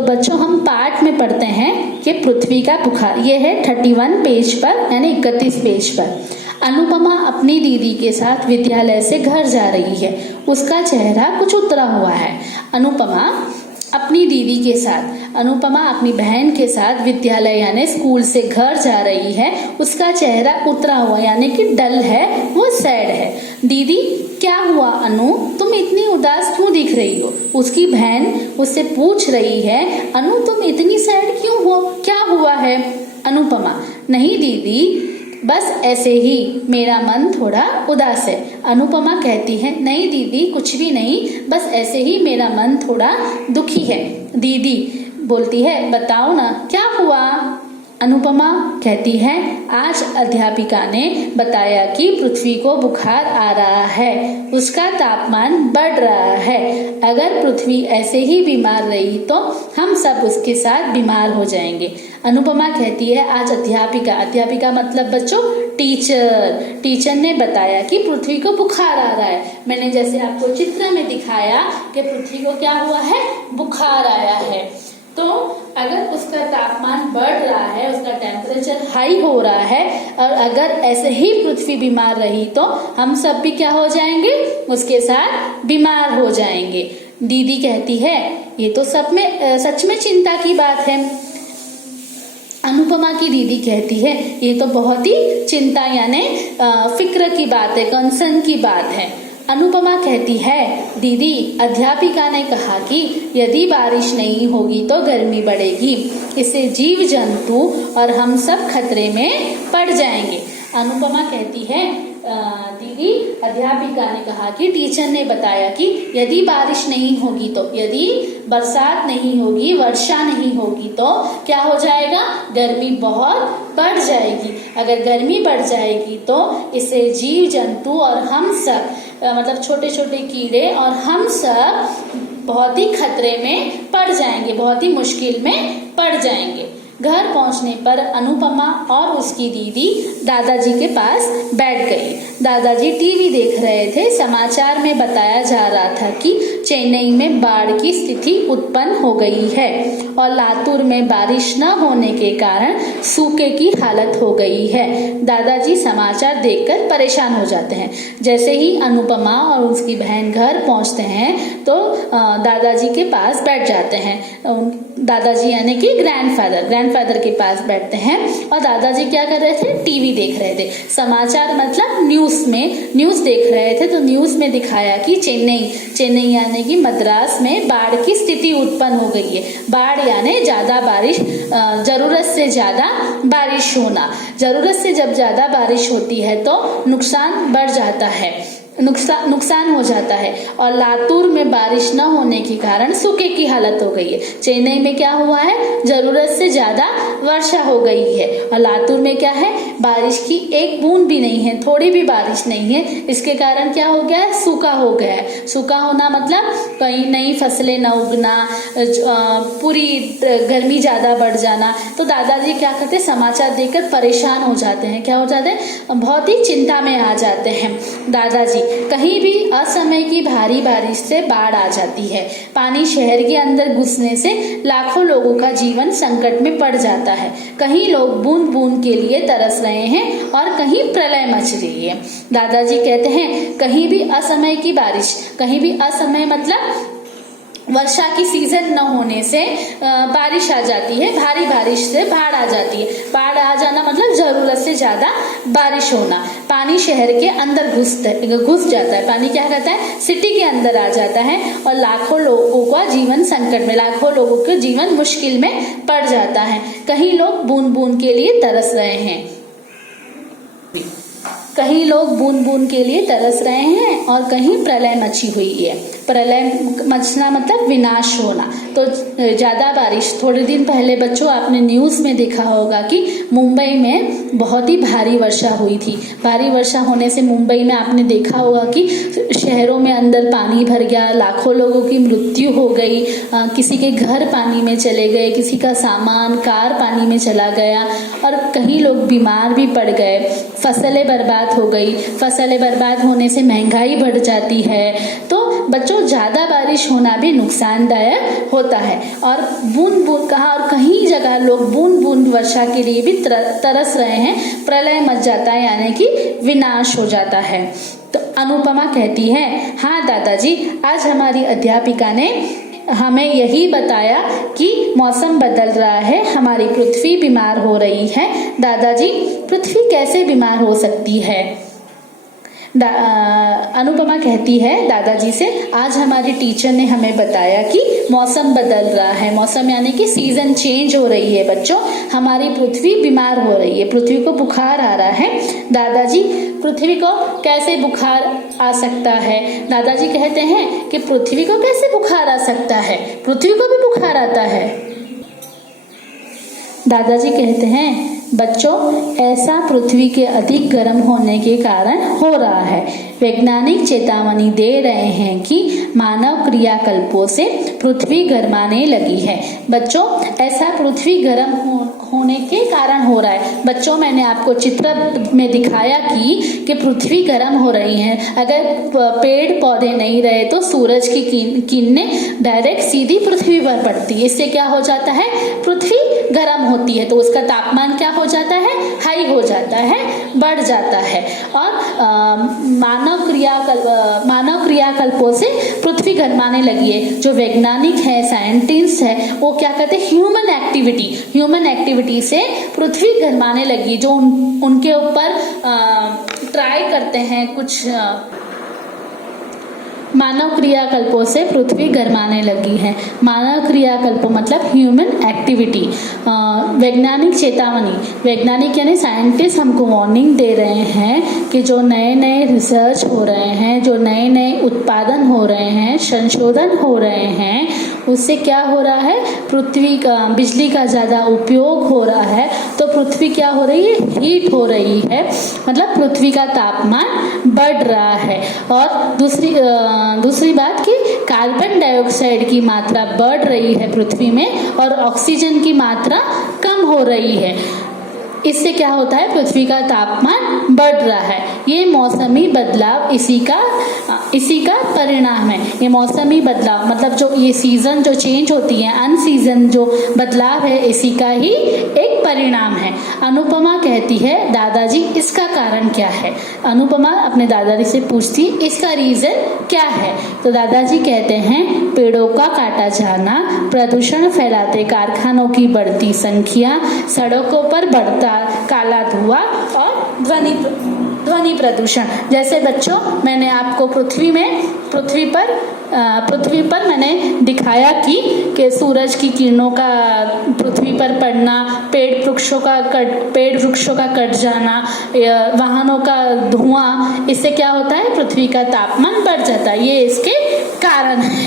तो बच्चों हम पाठ में पढ़ते हैं कि पृथ्वी का बुखार, ये है 31 पेज पर यानी 31 पेज पर। अनुपमा अपनी दीदी के साथ विद्यालय से घर जा रही है। उसका चेहरा कुछ उतरा हुआ है। अनुपमा अपनी बहन के साथ विद्यालय यानी स्कूल से घर जा रही है। उसका चेहरा उतरा हुआ यानी कि डल है, वो सैड है। दीदी, क्या हुआ अनु, तुम इतनी उदास क्यों दिख रही हो? उसकी बहन उससे पूछ रही है, अनु तुम इतनी सैड क्यों हो, क्या हुआ है? अनुपमा, नहीं दीदी, बस ऐसे ही मेरा मन थोड़ा उदास है। अनुपमा कहती है, नहीं दीदी कुछ भी नहीं, बस ऐसे ही मेरा मन थोड़ा दुखी है। दीदी बोलती है, बताओ ना क्या हुआ? अनुपमा कहती है, आज अध्यापिका ने बताया कि पृथ्वी को बुखार आ रहा है, उसका तापमान बढ़ रहा है। अगर पृथ्वी ऐसे ही बीमार रही तो हम सब उसके साथ बीमार हो जाएंगे। अनुपमा कहती है, आज अध्यापिका मतलब बच्चों टीचर ने बताया कि पृथ्वी को बुखार आ रहा है। मैंने जैसे आपको चित्र में दिखाया कि पृथ्वी को क्या हुआ है, बुखार आया है। तो अगर उसका तापमान बढ़ रहा है, उसका टेम्परेचर हाई हो रहा है, और अगर ऐसे ही पृथ्वी बीमार रही तो हम सब भी क्या हो जाएंगे, उसके साथ बीमार हो जाएंगे। दीदी कहती है, ये तो सच में चिंता की बात है। अनुपमा की दीदी कहती है, ये तो बहुत ही चिंता यानी फिक्र की बात है, कंसर्न की बात है। अनुपमा कहती है, दीदी अध्यापिका ने कहा कि यदि बारिश नहीं होगी तो गर्मी बढ़ेगी, इससे जीव जंतु और हम सब खतरे में पड़ जाएंगे। अनुपमा कहती है, दीदी अध्यापिका ने कहा कि टीचर ने बताया कि यदि बारिश नहीं होगी तो, यदि बरसात नहीं होगी, वर्षा नहीं होगी तो क्या हो जाएगा, गर्मी बहुत बढ़ जाएगी। अगर गर्मी बढ़ जाएगी तो इससे जीव जंतु और हम सब मतलब छोटे छोटे कीड़े और हम सब बहुत ही खतरे में पड़ जाएंगे, बहुत ही मुश्किल में पड़ जाएंगे। घर पहुंचने पर अनुपमा और उसकी दीदी दादाजी के पास बैठ गई। दादाजी टीवी देख रहे थे। समाचार में बताया जा रहा था कि चेन्नई में बाढ़ की स्थिति उत्पन्न हो गई है और लातूर में बारिश न होने के कारण सूखे की हालत हो गई है। दादाजी समाचार देखकर परेशान हो जाते हैं। जैसे ही अनुपमा और उसकी बहन घर पहुंचते हैं तो दादाजी के पास बैठ जाते हैं। दादाजी यानी कि ग्रैंडफादर के पास बैठते हैं और दादाजी क्या कर रहे थे, टीवी देख रहे थे। समाचार मतलब न्यूज देख रहे थे। तो न्यूज में दिखाया कि चेन्नई यानी कि मद्रास में बाढ़ की स्थिति उत्पन्न हो गई है। बाढ़ यानी ज्यादा बारिश, जरूरत से ज्यादा बारिश होना। जरूरत से जब ज्यादा बारिश होती है तो नुकसान बढ़ जाता है, नुकसान हो जाता है। और लातूर में बारिश न होने के कारण सूखे की हालत हो गई है। चेन्नई में क्या हुआ है, जरूरत से ज्यादा वर्षा हो गई है और लातूर में क्या है, बारिश की एक बूंद भी नहीं है, थोड़ी भी बारिश नहीं है। इसके कारण क्या हो गया है, सूखा हो गया है। सूखा होना मतलब कहीं नई फसलें न उगना, पूरी गर्मी ज्यादा बढ़ जाना। तो दादाजी क्या करते, समाचार देखकर परेशान हो जाते हैं। क्या हो जाते हैं, बहुत ही चिंता में आ जाते हैं दादाजी। कहीं भी असमय की भारी बारिश से बाढ़ आ जाती है। पानी शहर के अंदर घुसने से लाखों लोगों का जीवन संकट में पड़ जाता है। कहीं लोग बूंद बूंद के लिए तरस रहे हैं और कहीं प्रलय मच रही है। दादाजी कहते हैं, कहीं भी असमय की बारिश, कहीं भी असमय मतलब वर्षा की सीजन न होने से बारिश आ जाती है, भारी बारिश से बाढ़ आ जाती है। बाढ़ आ जाना मतलब जरूरत से ज्यादा बारिश होना। पानी शहर के अंदर घुस जाता है। पानी क्या कहता है, सिटी के अंदर आ जाता है और लाखों लोगों का जीवन संकट में, लाखों लोगों के जीवन मुश्किल में पड़ जाता है। कहीं लोग बूंद बूंद के लिए तरस रहे हैं, कहीं लोग बूंद बूंद के लिए तरस रहे हैं और कहीं प्रलय मची हुई है। प्रलय मचना मतलब विनाश होना। तो ज्यादा बारिश, थोड़े दिन पहले बच्चों आपने न्यूज में देखा होगा कि मुंबई में बहुत ही भारी वर्षा हुई थी। भारी वर्षा होने से मुंबई में आपने देखा होगा कि शहरों में अंदर पानी भर गया, लाखों लोगों की मृत्यु हो गई, किसी के घर पानी में चले गए, किसी का सामान, कार पानी में चला गया और कहीं लोग बीमार भी पड़ गए। फसलें बर्बाद हो गई। फसलें बर्बाद होने से महंगाई बढ़ जाती है। तो बच्चों ज्यादा बारिश होना भी नुकसानदायक होता है और बूंद बूंद कहाँ और कहीं जगह लोग बूंद बूंद वर्षा के लिए भी तरस रहे हैं। प्रलय मच जाता है यानी कि विनाश हो जाता है। तो अनुपमा कहती है, हाँ दादाजी, आज हमारी अध्यापिका ने हमें यही बताया कि मौसम बदल रहा है, हमारी पृथ्वी बीमार हो रही है। दादाजी, पृथ्वी कैसे बीमार हो सकती है? अनुपमा कहती है दादाजी से, आज हमारी टीचर ने हमें बताया कि मौसम बदल रहा है। मौसम यानी कि सीजन चेंज हो रही है बच्चों, हमारी पृथ्वी बीमार हो रही है, पृथ्वी को बुखार आ रहा है। दादाजी, पृथ्वी को कैसे बुखार आ सकता है? दादाजी कहते हैं कि पृथ्वी को कैसे बुखार आ सकता है? पृथ्वी को भी बुखार आता है। दादाजी कहते हैं, बच्चों, ऐसा पृथ्वी के अधिक गर्म होने के कारण हो रहा है। वैज्ञानिक चेतावनी दे रहे हैं कि मानव क्रियाकल्पों से पृथ्वी गर्माने लगी है। बच्चों, ऐसा पृथ्वी गर्म होने के कारण हो रहा है। बच्चों, मैंने आपको चित्र में दिखाया कि पृथ्वी गर्म हो रही है। अगर पेड़ पौधे नहीं रहे तो सूरज की किरणें डायरेक्ट सीधी पृथ्वी पर पड़ती है। इससे क्या हो जाता है? पृथ्वी गर्म होती है तो उसका तापमान क्या हो जाता है? हाई हो जाता है, बढ़ जाता है। और मानव क्रियाकल्पों से पृथ्वी गर्माने लगी है। जो वैज्ञानिक है, साइंटिस्ट है, वो क्या कहते हैं? ह्यूमन एक्टिविटी से पृथ्वी गर्माने लगी। जो उनके ऊपर ट्राई करते हैं कुछ मानव क्रियाकल्पों से पृथ्वी गर्माने लगी है। मानव क्रियाकल्पों मतलब ह्यूमन एक्टिविटी। वैज्ञानिक चेतावनी, वैज्ञानिक यानी साइंटिस्ट हमको वार्निंग दे रहे हैं कि जो नए नए रिसर्च हो रहे हैं, जो नए नए उत्पादन हो रहे हैं, संशोधन हो रहे हैं, उससे क्या हो रहा है? पृथ्वी का बिजली का ज्यादा उपयोग हो रहा है तो पृथ्वी क्या हो रही है? हीट हो रही है, मतलब पृथ्वी का तापमान बढ़ रहा है। और दूसरी बात कि कार्बन डाइऑक्साइड की मात्रा बढ़ रही है पृथ्वी में और ऑक्सीजन की मात्रा कम हो रही है। इससे क्या होता है? पृथ्वी का तापमान बढ़ रहा है। ये मौसमी बदलाव इसी का परिणाम है। ये मौसमी बदलाव मतलब जो ये सीजन जो चेंज होती है, अनसीजन जो बदलाव है, इसी का ही एक परिणाम है। अनुपमा कहती है, दादाजी, इसका कारण क्या है? अनुपमा अपने दादाजी से पूछती, इसका रीजन क्या है? तो दादाजी कहते हैं, पेड़ों का काटा जाना, प्रदूषण फैलाते कारखानों की बढ़ती संख्या, सड़कों पर बढ़ता काला धुआं और ध्वनि प्रदूषण। जैसे बच्चों, मैंने आपको पृथ्वी पर मैंने दिखाया कि सूरज की किरणों का पृथ्वी पर पड़ना, पेड़ वृक्षों का कट जाना, वाहनों का धुआं, इससे क्या होता है? पृथ्वी का तापमान बढ़ जाता है। ये इसके कारण है।